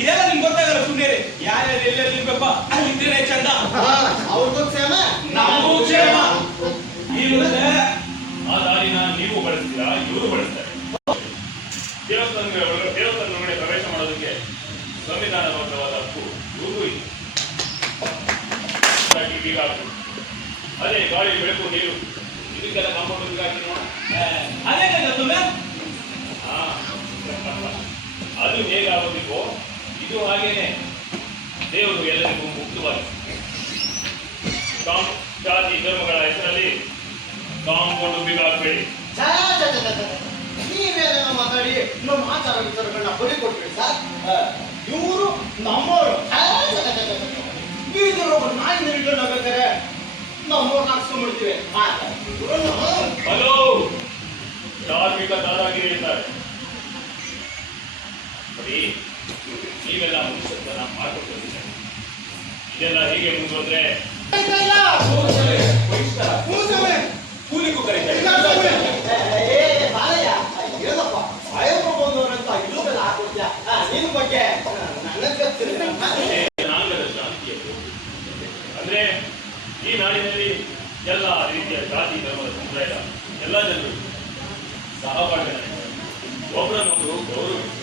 ಇದೆಲ್ಲ ನಿಮ್ಗೆ ಗೊತ್ತಾಗಲ್ಲ ಸುಮ್ಮನೆ ಯಾರ್ಯಾರು ಎಲ್ಲೆಲ್ಲಿ ಇರ್ಬೇಕ ಅಲ್ಲಿದ್ರೆ ಚಂದ. ಅವ್ರಿಗೂ ಕ್ಷೇಮ ನಮಗೂ ಕ್ಷೇಮ. ಆ ದಾರಿನ ನೀವು ಬಳಸ್ತೀರಾ, ಇವರು ಬಳಸ್ತಾರೆ. ದೇವಸ್ಥಾನಗಳ ಒಳಗಡೆ ಪ್ರವೇಶ ಮಾಡೋದಕ್ಕೆ ಸಂವಿಧಾನಬದ್ಧವಾದ ಹಕ್ಕು ಇವ್ರಿಗೂ ಇದೆ. ಈಗ ಅದೇ ಗಾಳಿ ಬೆಳಕು ನೀರು ಇದಕ್ಕೆಲ್ಲ ಕಾಂಪೌಂಡ್ ಹಾಕಿ ನೋಡ ಅದೇ ಅದು ಹೇಗಾಗಬೇಕೋ ಇದು ಹಾಗೇನೆ. ದೇವರು ಎಲ್ಲರಿಗೂ ಮುಕ್ತವಾಗಿ ಜಾತಿ ಧರ್ಮಗಳ ಹೆಸರಲ್ಲಿ ಕಾಂಪೌಂಡ್ ಬಿಗಾಕ್ಬೇಡಿ. ನೀವೇನೇನೋ ಮಾತಾಡಿ ನಮ್ಮ ಆಚಾರ ವಿಚಾರಗಳನ್ನ ಬಲಿ ಕೊಟ್ಬಿಡಿ ಸರ್. ಇವರು ನಮ್ಮವರು ಬೀದಿರೋ ನಾಯಿ ನಿಲ್ಕೊಂಡು ಹೋಗ್ಬೇಕಾರೆ ನಮ್ಮವ್ರು ಹಾಕ್ಸ್ಕೊಂಡ್ಬಿಡ್ತೀವಿ. ಹಲೋ, ಧಾರ್ಮಿಕ ದಾದಾಗಿರಿ ಇದ್ದಾರೆ. ಬರೀ ನೀವೆಲ್ಲ ಮನುಷ್ಯತ್ವನ ಮಾಡ್ಕೊಳ್ತಿದ್ದಾರೆ. ಇದೆಲ್ಲ ಹೀಗೆ ಮುಂದುವರೆದ್ರೆ ಕೂಲಿಗೂ ಕರೀತಾರೆ. ಬಾಲಯ್ಯ ಏನಪ್ಪ ಸಾಯಪ್ಪ ಬಂದವರಂತ ಇಲ್ಲೂವೆಲ್ಲ ಹಾಕೊಡ್ತೀಯ. ನಿನ್ ಬಗ್ಗೆ ಜನಾಂಗದ ಶಾಂತಿಯನ್ನು ಅಂದ್ರೆ ಈ ನಾಡಿನಲ್ಲಿ ಎಲ್ಲ ರೀತಿಯ ಜಾತಿ ಧರ್ಮದ ಸಮುದಾಯದ ಎಲ್ಲ ಜನರು ಸಹಬಾಳ್ವೆ, ಒಬ್ಬರನ್ನೊಬ್ಬರು ಗೌರವಿಸಿ.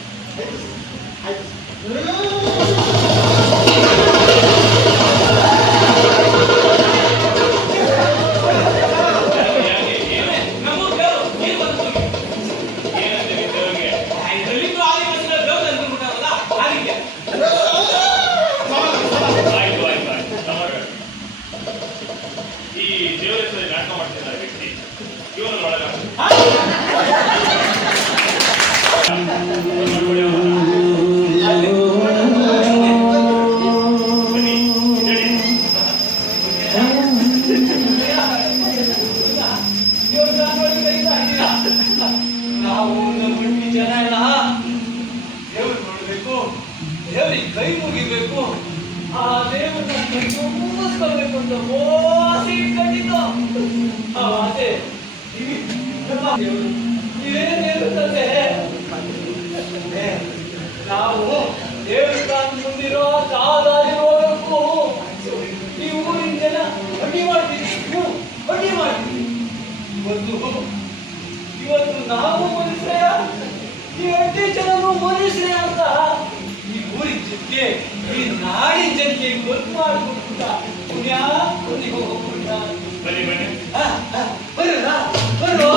ಈ ದೇವರ ಹೆಸರಲ್ಲಿ ನಾಟಕ ಮಾಡ್ತಿದ್ದ ವ್ಯಕ್ತಿ ಇವನು ನಾವು ಜನ ಎಲ್ಲ ದೇವ್ರು ನೋಡ್ಬೇಕು, ದೇವ್ರಿಗೆ ಕೈ ಮುಗಿಬೇಕು, ಆ ದೇವ್ರನ್ನ ಮುಗಿಸ್ಕೊಳ್ಬೇಕು ಅಂತ ಮೋಸಿ ಇಟ್ಕೊಂಡಿದ್ದು. ಆ ಆಸೆ ಇವೇನು ಇರುತ್ತದೆ. ನಾವು ದೇವಸ್ಥಾನ ಮುಂದಿರೋ ದಾರಿ ಹೋಗಬೇಕು. ಈ ಊರಿನ ಜನ ಅಡ್ಡಿ ಮಾಡ್ತೀವಿ, ನೀವು ಅಡ್ಡಿ ಮಾಡ್ತೀವಿ. ಇವತ್ತು ನಾವು ಮನುಷ್ಯ, ಈ ಅಡ್ಡಿ ಜನರು ಮನುಷ್ಯ ಅಂತ ಈ ಊರಿನ ಜನಕ್ಕೆ, ಈ ನಾಡಿನ ಜನಕ್ಕೆ ಗೊತ್ತು ಮಾಡ್ಕೊಂಡ ಪುಣ್ಯ ಹೋಗ್ಬಿಟ್ಟ. ಬನ್ನಿ ಬನ್ನಿ ಬರೋಣ ಬರೋ